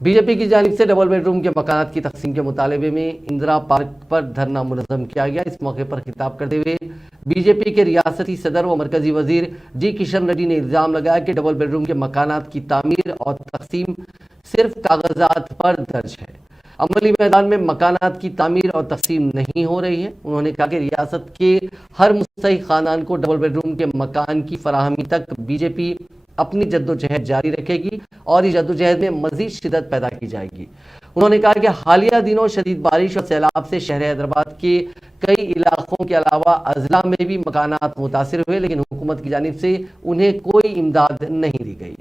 BJP की जानिब से डबल बेडरूम के मकानात की तकसीम के मुतालबे में इंदिरा पार्क पर धरना मुनज़्ज़म किया गया। इस मौके पर खिताब करते हुए बीजेपी के रियासती सदर व मरकजी वजीर जी किशन रेड्डी ने इल्ज़ाम लगाया कि डबल बेडरूम के मकानात की तामीर और तकसीम सिर्फ कागजात पर दर्ज है, अमली मैदान में मकानात की तामीर और तकसीम नहीं हो रही है। उन्होंने कहा कि रियासत के हर मुस्तहिक खानदान को डबल बेडरूम के मकान की फराहमी तक बीजेपी अपनी जद्दोजहद जारी रखेगी और इस जद्दोजहद में मजीद शिद्दत पैदा की जाएगी। उन्होंने कहा कि हालिया दिनों शदीद बारिश और सैलाब से शहर हैदराबाद के कई इलाकों के अलावा अजला में भी मकानात मुतासिर हुए, लेकिन हुकूमत की जानिब से उन्हें कोई इमदाद नहीं दी गई।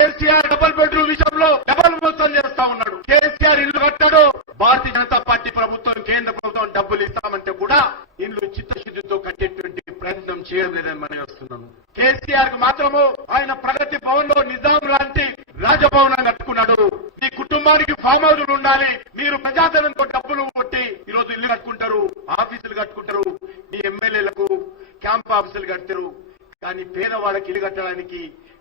కేసీఆర్ డబుల్ బెడ్రూమ్ విషయంలో డబుల్ మోసం చేస్తా ఉన్నాడు. కేసీఆర్ ఇల్లు కట్టాడు, భారతీయ జనతా పార్టీ ప్రభుత్వం కేంద్ర ప్రభుత్వం డబ్బులు ఇస్తామంటే కూడా ఇల్లు చిత్తశుద్ధితో కట్టేటువంటి ప్రయత్నం చేయడం లేదని మనం వస్తున్నాము. కేసీఆర్ కు మాత్రము ఆయన ప్రగతి భవన్ లో నిజాం లాంటి రాజభవనాన్ని కట్టుకున్నాడు. మీ కుటుంబానికి ఫామ్ హౌస్లు ఉండాలి, మీరు ప్రజాధనంతో డబ్బులు కొట్టి ఈ రోజు ఇల్లు కట్టుకుంటారు, ఆఫీసులు కట్టుకుంటారు, మీ ఎమ్మెల్యేలకు క్యాంప్ ఆఫీసులు కడతారు. కానీ పేదవాళ్ళకి ఇల్లు కట్టడానికి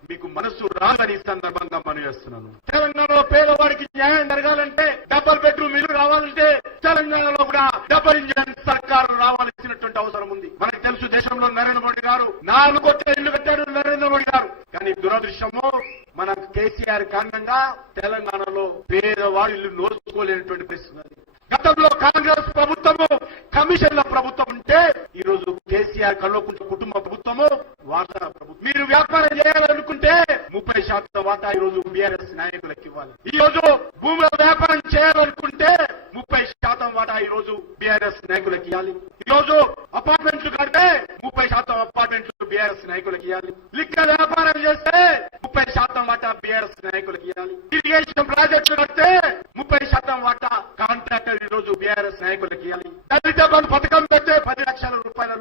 మీకు మనసు రాదని సందర్భంగా మనం చేస్తున్నాను. తెలంగాణలో పేదవాడికి న్యాయం జరగాలంటే డబుల్ బెడ్రూమ్ ఇల్లు రావాలంటే తెలంగాణలో కూడా డబుల్ ఇంజిన్ సర్కారు రావాల్సినటువంటి అవసరం ఉంది. మనకు తెలుసు, దేశంలో నరేంద్ర మోడీ గారు 4 కోట్ల ఇల్లు కట్టాడు నరేంద్ర మోడీ గారు. కానీ దురదృష్టము మన కేసీఆర్ కారణంగా తెలంగాణలో పేదవాడు ఇల్లు నోచుకోలేనటువంటి పరిస్థితి. గతంలో కాంగ్రెస్ ప్రభుత్వము కమిషన్ల ప్రభుత్వం ఉంటే ఈ రోజు కేసీఆర్ కల్వకుంట్ల కుటుంబ ప్రభుత్వము వాటా ప్రభుత్వం. మీరు వ్యాపారం చేయాలనుకుంటే 30% వాటా ఈ రోజు బీఆర్ఎస్ నాయకులకు ఇవ్వాలి. ఈ రోజు భూముల వ్యాపారం చేయాలనుకుంటే 30% వాటా ఈ రోజు బీఆర్ఎస్ నాయకులకు ఇవ్వాలి. ఈ రోజు అపార్ట్మెంట్లు కడితే 30% అపార్ట్మెంట్లు బీఆర్ఎస్ నాయకులకు ఇవ్వాలి. లిక్కర్ వ్యాపారం చేస్తే 30% వాటా బీఆర్ఎస్ నాయకులకు ఇవ్వాలి. ఇరిగేషన్ ప్రాజెక్టులు కడితే 30% వాటా కాంట్రాక్టర్ ఈ రోజు బీఆర్ఎస్ నాయకులకు ఇవ్వాలి. దళిత బంధు పథకం పెడితే 10 లక్షల రూపాయల